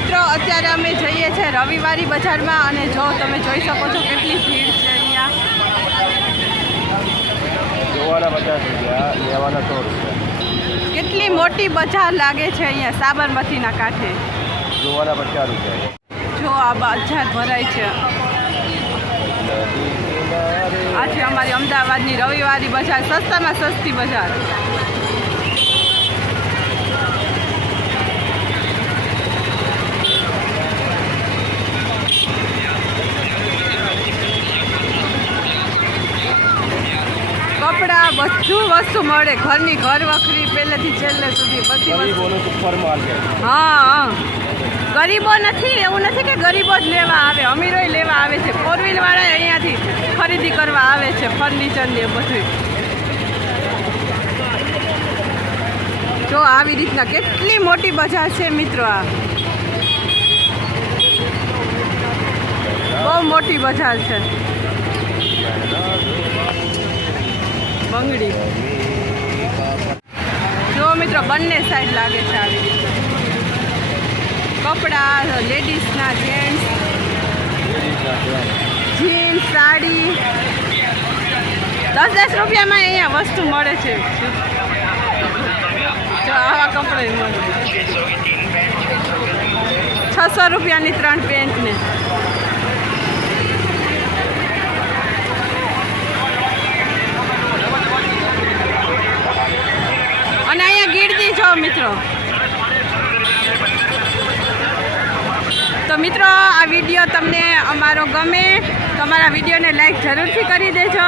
મિત્રો અત્યારે અમે જઈએ છીએ રવિવારી બજારમાં અને જો તમે જોઈ શકો છો કેટલી ભીડ છે અહીંયા. જોવાના પચાસ રૂપિયા લેવાના સો રૂપિયા. કેટલી મોટી બજાર લાગે છે અહીંયા સાબરમતીના કાંઠે? જોવાના પચાસ રૂપિયા. જો આ બજાર ભરાય છે. આજે આ છે અમારી અમદાવાદની રવિવારી બજાર સસ્તામાં સસ્તી બજાર. કપડાં બધું વસ્તુ મળે. ઘરની ઘર વખરી પહેલેથી છેલ્લે સુધી બધી વસ્તુ. હા હા. ગરીબો નથી એવું નથી કે ગરીબો જ લેવા આવે. અમીરોય લેવા આવે છે. ફોર વ્હીલ વાળા અહીંયાથી ખરીદી કરવા આવે છે ફર્નિચર ને બધું જો આવી રીતના કેટલી મોટી બજાર છે મિત્રો આ. બહુ મોટી બજાર છે. બંગડી. જો મિત્રો, બંને સાઈડ લાગે છે આવી કપડાં, લેડીઝના જેન્ટ્સ, જીન્સ, સાડી. દસ દસ રૂપિયામાં અહીંયા વસ્તુ મળે છે. જો આવા કપડા મળે. છસો રૂપિયાની ત્રણ પેન્ટ ને અને અહીંયા મિત્રો. તો મિત્રો, આ વીડિયો તમને અમારો ગમે તમારા વિડીયોને લાઈક જરૂરથી કરી દેજો.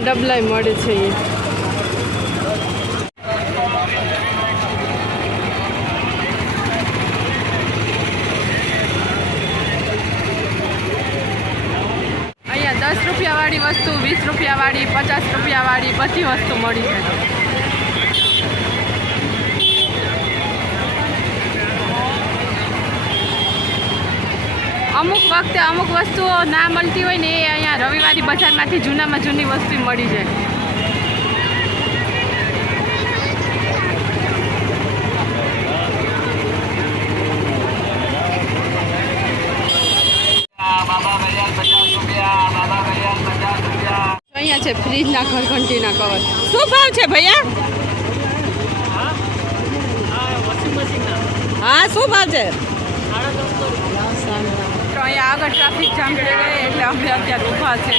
ડબલાય મળે છે અહીંયા અહીંયા દસ રૂપિયાવાળી વસ્તુ વીસ રૂપિયાવાળી, પચાસ રૂપિયાવાળી બધી વસ્તુ મળી જાય. અમુક વખતે અમુક વસ્તુઓ ના મળતી હોય ને એ અહીંયા રવિવારી બજારમાંથી જૂનામાં જૂની વસ્તુ મળી જાય અહીંયા છે, ફ્રીજના ઘરઘંટીના કવર. શું ભાવ છે ભૈયા? હા, શું ભાવ છે? અહીંયા આગળ ટ્રાફિક જામ એટલે અમે અત્યારે ઊભા છે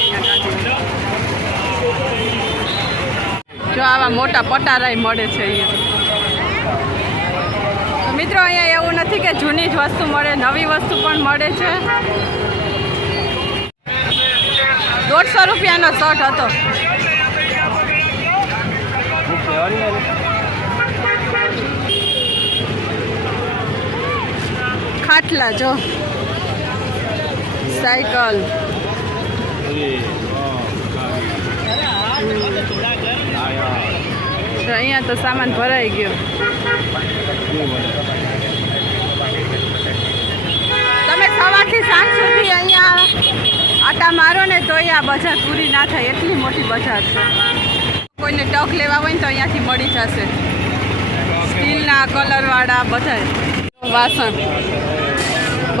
જો આવા મોટા પટારાય મળે છે અહીંયા. મિત્રો, અહીંયા એવું નથી કે જૂની જ વસ્તુ મળે, નવી વસ્તુ પણ મળે છે. દોઢસો રૂપિયાનો શર્ટ હતો. ખાટલા, જો. સાયકલ. અહીંયા તો સામાન ભરાઈ ગયો. તમે સવારથી સાંજ સુધી અહીંયા આટા મારો ને તો આ બજાર પૂરી ના થાય, એટલી મોટી બજાર છે. કોઈને ટક લેવા હોય ને તો અહીંયાથી મળી જશે. સ્ટીલના કલરવાળા બધા વાસણ.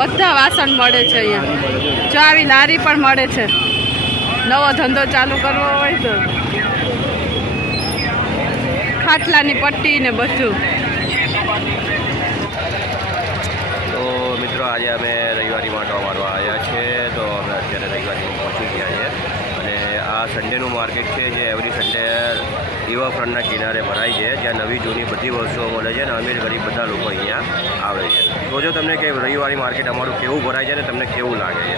બધા વાસણ મળે છે અહીંયા. જો આવી લારી પણ મળે છે. નવો ધંધો ચાલુ કરવો હોય તો. ખાટલાની પટ્ટી ને બધું. તો મિત્રો આજે અમે રવિવારી માટે અમારો આવ્યા છે તો અમે અત્યારે રવિવારી પહોંચી ગયા છે અને આ સન્ડેનું માર્કેટ છે જે એવરી સન્ડે રિવરફ્રન્ટના કિનારે ભરાય છે. જ્યાં નવી જૂની બધી વસ્તુઓ મળે છે અને અમીર ગરીબ બધા લોકો અહીંયા આવે છે. તો જો તમને કે રવિવારી માર્કેટ અમારું કેવું ભરાય છે ને તમને કેવું લાગે છે?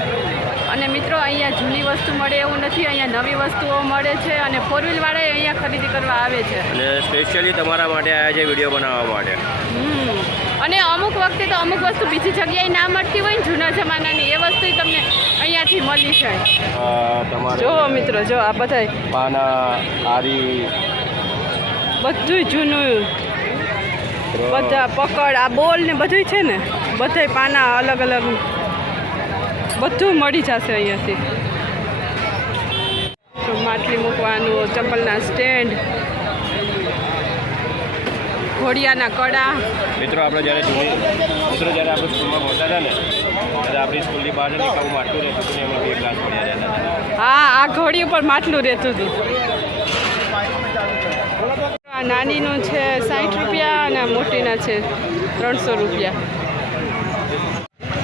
અને મિત્રો અહીંયા જૂની વસ્તુ મળે એવું નથી. અહીંયા નવી વસ્તુઓ મળે છે અને ફોર વ્હીલવાળા અહીંયા ખરીદી કરવા આવે છે. અને સ્પેશિયલી તમારા માટે આવ્યા છે વીડિયો બનાવવા માટે. હમ. અને અમુક વખતે તો અમુક વસ્તુ બીજી જગ્યાએ ના મળતી હોય ને જૂના જમાનાની એ વસ્તુ તમને અહીંયાથી મળી જાય. જો મિત્રો જો આ બધાય. પાના આરી. બધું જૂનું. બધા પકડ આ બોલ ને બધું છે ને બધાય પાના અલગ અલગ. બધું મળી જશે અહીંયાથી. માટલી મૂકવાનું ચપ્પલના સ્ટેન્ડ. ઘોડિયાના કડા. મિત્રો આપણે જ્યારે મિત્રો જ્યારે આપણે સ્કૂલમાં ભણતા હતા ને ત્યારે આપણી સ્કૂલની બહાર ને આવું માટલું રહેતું હતું એમાં બે ક્લાસ ભણ્યા રહેતા હતા. હા આ ઘોડી ઉપર માટલું રહેતું હતું. આ નાનીનું છે સાઠ રૂપિયા અને મોટીના છે ત્રણસો રૂપિયા.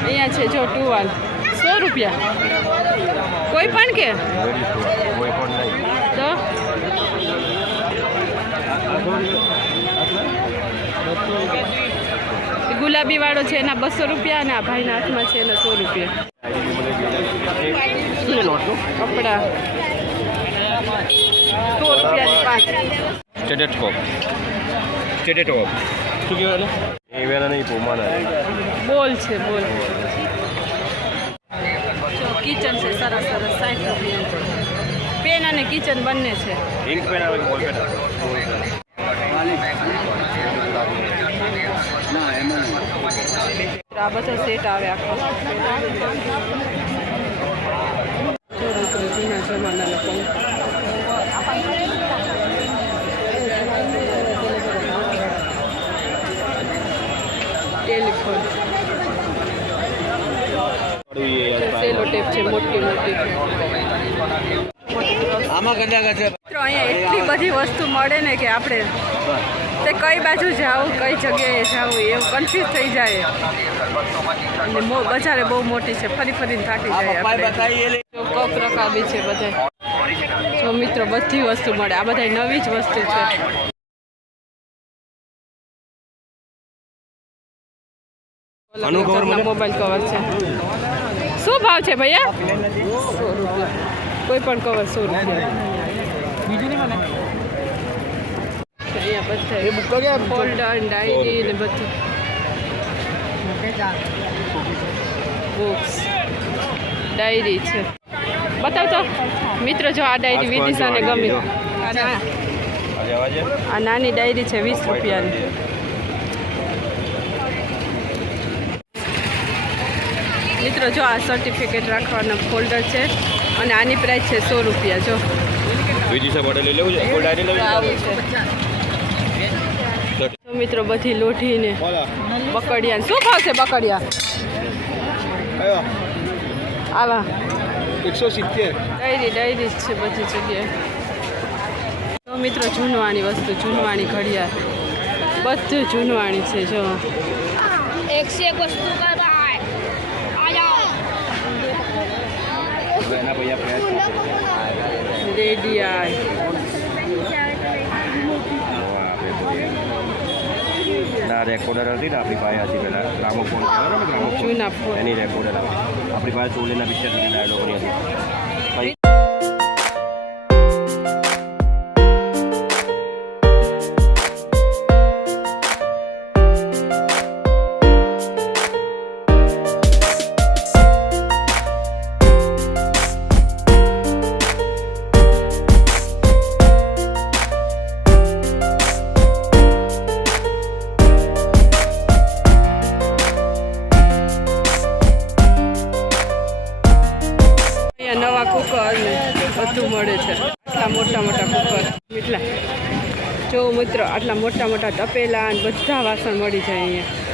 અહીંયા છે જો ટુવાલ. સો રૂપિયા. કોઈ પણ કે? કોઈ પણ નહીં. તો? ગુલાબી વાળો છે એના બસો રૂપિયા અને આ ભાઈના હાથમાં છે એના સો રૂપિયા. કપડા. સો રૂપિયાની પાંચ. સ્ટેટેસ્કોપ સ્ટેટેટોપ શું કહેવાય એ વેલા નહીં પોમાના બોલ છે બોલ. કિચન છે સરસ સરસ સાઠ રૂપિયા. પેન અને કિચન બંને છે. ઇંક પેન આવે બોલ પેન આ બધો સેટ આવે આખો. જૂના પંખ ટેલિફોન સેલો ટેપ છે મોટી મોટી આમાં કદાચ છે. મિત્રો અહીંયા એટલી બધી વસ્તુ મળે ને કે આપણે તે કઈ બાજુ જાવું કઈ જગ્યાએ જાવું એવું કન્ફ્યુઝ થઈ જાય. અને બજારે બહુ મોટી છે ફરી ફરીને થાકી જાય કપ રકાબી છે બધા જો મિત્રો બધી વસ્તુ મળે. આ બધા નવી જ વસ્તુ છે. મોબાઈલ કવર છે. શું ભાવ છે ભૈયા? કોઈ પણ કવર સો રૂપિયા. અહીંયા બધા એ બુક ક્યાં ફોલ્ડર ડાયરી ને બધું. બુક્સ. ડાયરી છે. બતાવ તો મિત્રો જો આ ડાયરી વિદિશાને ગમી આ નાની ડાયરી છે વીસ રૂપિયાની. મિત્રો જો આ સર્ટિફિકેટ રાખવાનો ફોલ્ડર છે અને આની પ્રાઇસ છે સો રૂપિયા જો. બીજી સપાટે લઈ લેવું છે કોઈ ડાયરી લેવી આવું છે તો મિત્રો બધી લોઢીને બકડિયા શું ખાશે બકડિયા? આવા. એકસો સિત્તેર. ડાયરી ડાયરી છે બધી જગ્યાએ. તો મિત્રો જૂનવાણી વસ્તુ જૂનવાણી ઘડિયાળ. બધું જૂનવાણી છે જો. રેડિયા ના રેકોર્ડર હતી ને આપણી પાસે હતી પેલા ગ્રામોફોન. ગ્રામોફોન. ફોન. એની રેકોર્ડર આપણી પાસે ચોલીના પિક્ચર ડાયલોગની હતી. બધું મળે છે. આટલા મોટા મોટા કુકર, એટલા. જો મિત્રો, આટલા મોટા મોટા તપેલા અને બધા વાસણ મળી જાય અહીંયા.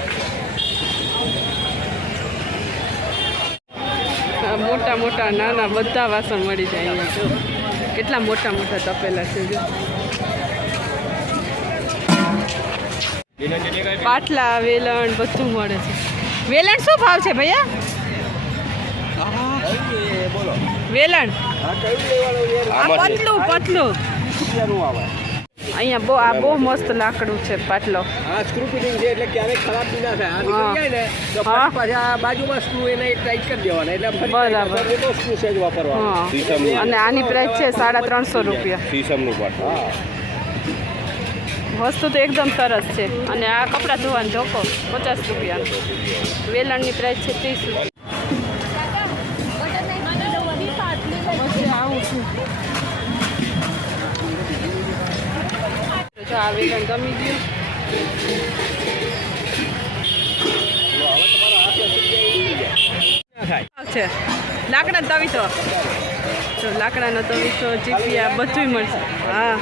મોટા મોટા નાના બધા વાસણ મળી જાય અહીંયા. જો કેટલા મોટા મોટા તપેલા છે જો. પાટલા, વેલણ બધું મળે છે. વેલણ શું ભાવ છે ભૈયા? વેલણ. પતલું પતલું. અહીંયા બહુ આ બહુ મસ્ત લાકડું છે પાટલો. આ સ્ક્રૂ ફિટિંગ છે એટલે ક્યારેક ખરાબ બી ના થાય. આ નીકળી જાય ને તો પાછા આ બાજુમાં સ્ક્રૂ એને ટાઈટ કરી દેવાના. એટલે ફરી બરાબર. મોટો સ્ક્રૂ સેજ વાપરવાનો. શીશમનું. અને આની પ્રાઇસ છે સાડા ત્રણસો રૂપિયા. શીશમનું પાટ હા વસ્તુ તો એકદમ સરસ છે. અને આ કપડાં ધોવાનો ધોકો પચાસ રૂપિયાનો વેલણની પ્રાઇસ છે ત્રીસ રૂપિયા. જો આ ગમી ગયું. લાકડા તવીથો તો લાકડાનો તવીતો ચીપિયા બધું મળશે. હા.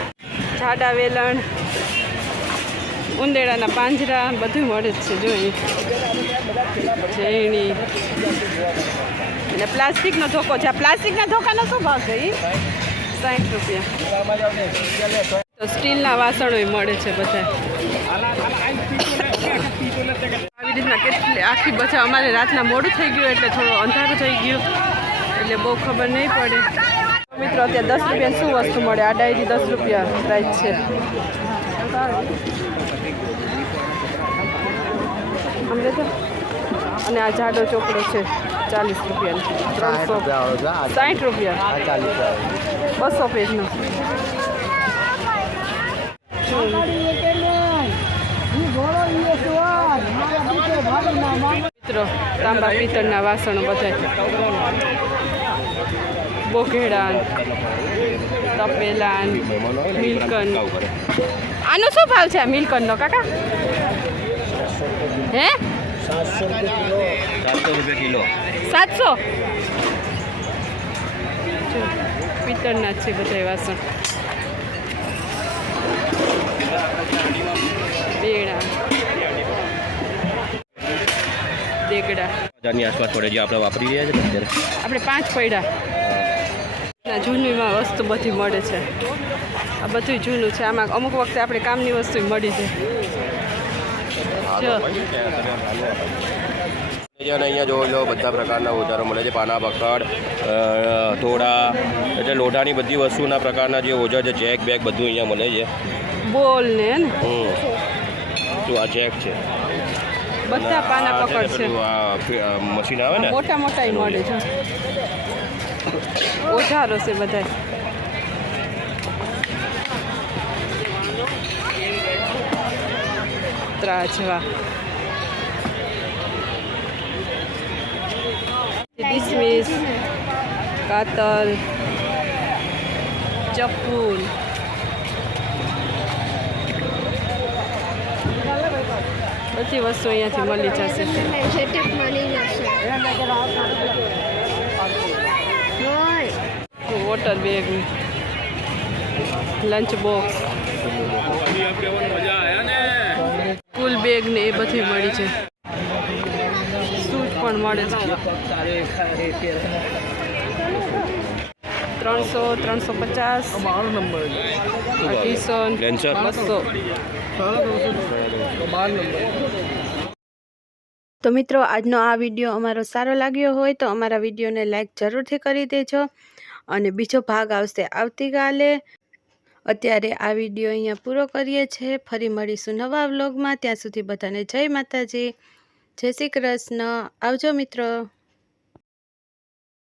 જાડા વેલણ, ઉંદેડાના પાંજરા બધું મળે જ છે જોઈ ઝીણી અને પ્લાસ્ટિકનો ધોકો છે. પ્લાસ્ટિકના ધોકાનો શું ભાવ છે એ સાઠ રૂપિયા. તો સ્ટીલના વાસણો મળે છે બધા આવી રીતના કેટલી આખી બધા અમારે રાતના મોડું થઈ ગયું એટલે થોડું અંધારું થઈ ગયું. એટલે બહુ ખબર નહીં પડે. મિત્રો અત્યારે દસ રૂપિયા શું વસ્તુ મળે? આ ડાયરી દસ રૂપિયા પ્રાઇસ છે. અને આ જાડો ચોકડો છે ચાલીસ રૂપિયાનો. ત્રણસો. સાઠ રૂપિયા બસો પેજનો. મિત્રો, તાંબા પિત્તળના વાસણો બધા બોઘેડા તપેલા મિલકન. આનો શું ભાવ છે મિલ્કનનો, કાકા? હે? સાતસો? રૂપિયા સાતસો પિત્તળના છે બધા વાસણ. દેગડા. હજારની આસપાસ પડે જે આપણે વાપરી રહ્યા છે અત્યારે. આપણે પાંચ પડ્યા. ના જૂનીમાં વસ્તુ બધી મળે છે. આ બધું જૂનું છે. આમાં અમુક વખતે આપણે કામની વસ્તુ મળી જાય. જો. અને અહીંયા જોઈ લો બધા પ્રકારના ઓજારો મળે છે. પાના પકડ અ, થોડા એટલે લોઢાની બધી વસ્તુના પ્રકારના જે ઓજાર છે ચેક બેગ બધું અહીંયા મળે છે. બોલ ને હે ને? હમ. શું આ ચેક છે. બધા પાના આ છે ને પકડ છે. પેલું આ ફી- આ મશીન આવે ને? મોટા મોટા ય મળે છે. ઓજારો છે બધા ત્રાજવા ડિસમિસ કાતલ ચપ્પુલ. બધી વસ્તુ અહીંયાથી મળી જશે. Water bag lunch box. School bag ને એ બધી મળી છે. સૂટ પણ મળે છે. ત્રણસો ત્રણસો પચાસ અઢીસો બસો. તો મિત્રો, આજનો આ વીડિયો અમારો સારો લાગ્યો હોય તો અમારા વિડીયોને લાઈક જરૂરથી કરી દેજો અને બીજો ભાગ આવશે આવતીકાલે. અત્યારે આ વીડિયો અહીંયા પૂરો કરીએ છીએ. ફરી મળીશું નવા વ્લોગમાં. ત્યાં સુધી બધાને જય માતાજી. જય શ્રી કૃષ્ણ. આવજો મિત્રો.